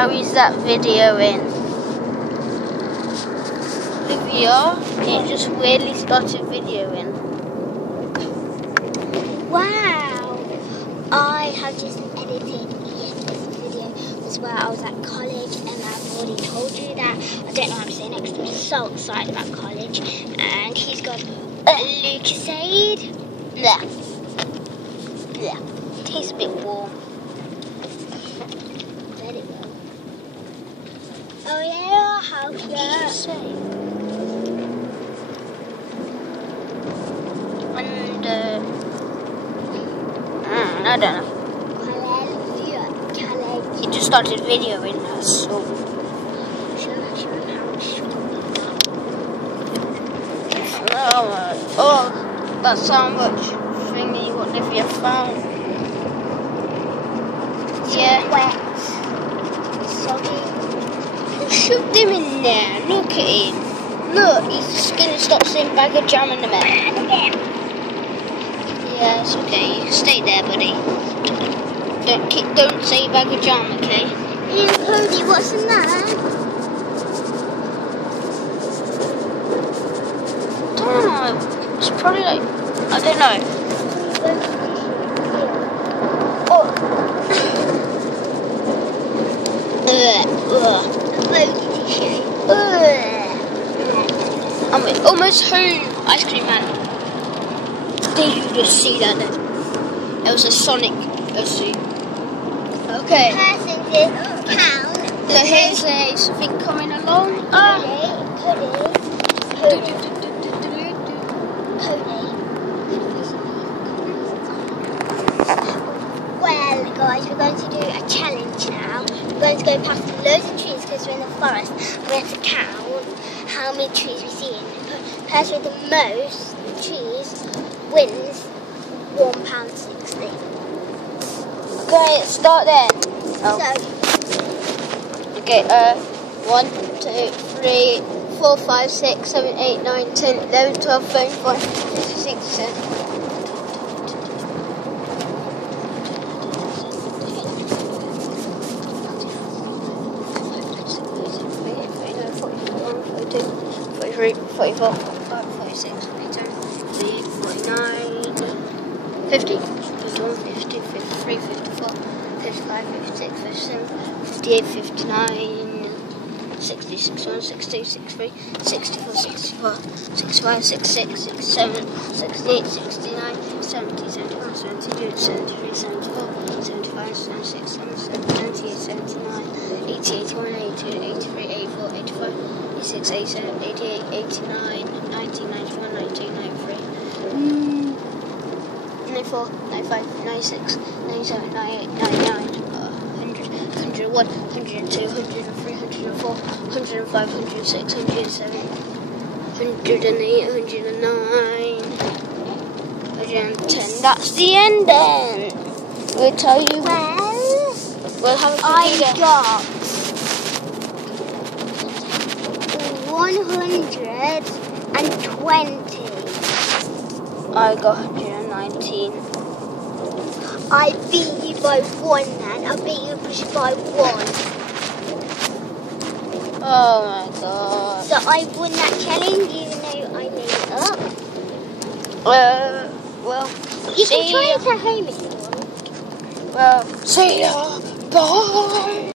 How is that video in? Olivia, it just weirdly started videoing. Wow! I have just edited this video as well. I was at college and I've already told you that. I don't know what I'm saying next. I'm so excited about college. And he's got a Lucasade. Yeah. Tastes a bit warm. Very well. Oh yeah, how What did yeah. you say? And I don't know. College. It just started videoing us, so oh, that's how much thingy what Olivia found. Yeah. Wet. Soggy. Who shoved him in there? Look at him. Look, he's just gonna stop saying bag of jam in the middle. Yeah, it's okay. You can stay there, buddy. Don't say bag of jam, okay? Ian Cody, what's in that? I don't know. It's probably like, I don't know. Oh. I'm almost home. Ice cream man. Did you just see that then? It was a Sonic suit. Okay. Passengers count. So here's something coming along. Well, guys, we're going to do a challenge now. We're going to go past loads of trees because we're in the forest. And we have to count how many trees we see. The person with the most trees wins £1.60. Okay, let's start then. So, Okay, 1, 2, 3, 4, 5, 6, 7, 8, 9, 10, 11, 12, 13, 14, 15, 16, 17. Forty-three, 44, 45, 46, 47, 48, 49, 50, 51, 52, 53, 54, 55, 56, 57, 58, 59, 60, 61, 62, 63, 64, 64, 65, 66, 67, 68, 69, 70, 71, 72, 73, 74, 75, 76, 77, 78, 79, 80, 81, 82, 83, 84, 85, 86, 87, 88, 89, 90, 91, 92, 93, 94, 95, 96, 97, 98, 99, 100, 101, 102, 103, 104, 105, 106, 107, 108, 109, 110. That's the end then. We'll tell you. We'll have a I got 120. I got 119. I beat you by 1 then. I beat you by 1. Oh my god. So I won that challenge even though I made it up. Well, You can see try ya. it at home if you want. Well, see ya. Bye.